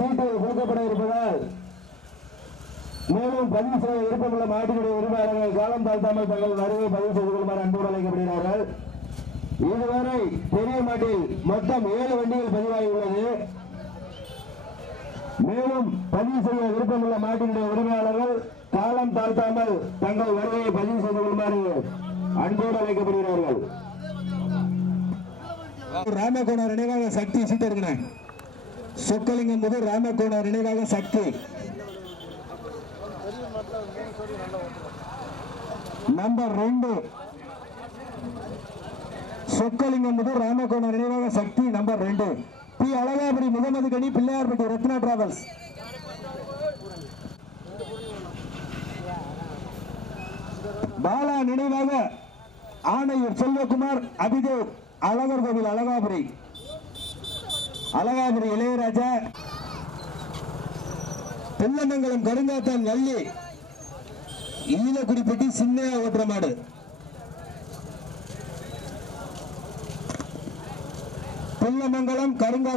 சீட்டுகள் கொடுக்கப்பட இருப்பதால் மேலும் பதிவு செய்ய விருப்பமுள்ள மாட்டினுடைய உரிமையாளர்கள் காலம் தாழ்த்தாமல் தங்கள் வருகை பதிவு செய்து கொள்ளுமாறு அன்போடு அழைக்கப்படுகிறார்கள். இதுவரை பெரிய மாட்டில் மொத்தம் ஏழு வண்டிகள் பதிவாகி உள்ளது மேலும் பதிவு செய்ய விருப்பமுள்ள மாட்டினுடைய உரிமையாளர்கள் காலம் தாழ்த்தாமல் தங்கள் வருகையை பதிவு செய்து கொள்ளுமாறு அன்போடு அழைக்கப்படுகிறார்கள். ராமகோணர் நினைவாக சக்தி சீட்டு இருக்கிறேன் சொக்கலிங்கம் முதல் ராமகோணர் நினைவாக சக்தி. நம்பர் ரெண்டு. சொக்கலிங்கம் முதல் ராமகோணர் நினைவாக சக்தி நம்பர் ரெண்டு. பி. அழகாபுரி முகமது கனி பிள்ளையார்பட்டி ரத்னா டிராவல்ஸ். பாலா நினைவாக ஆணையர் செல்வகுமார் அபிதேவ் அழகர் கோவில் அழகாபுரி. அழகாபுரி இளையராஜா பிள்ளமங்கலம் கருங்காத்தான் வள்ளி ஈழக்குடிப்பட்டி சின்னையா ஓட்டுற மாடு. பிள்ளமங்கலம் கருங்கா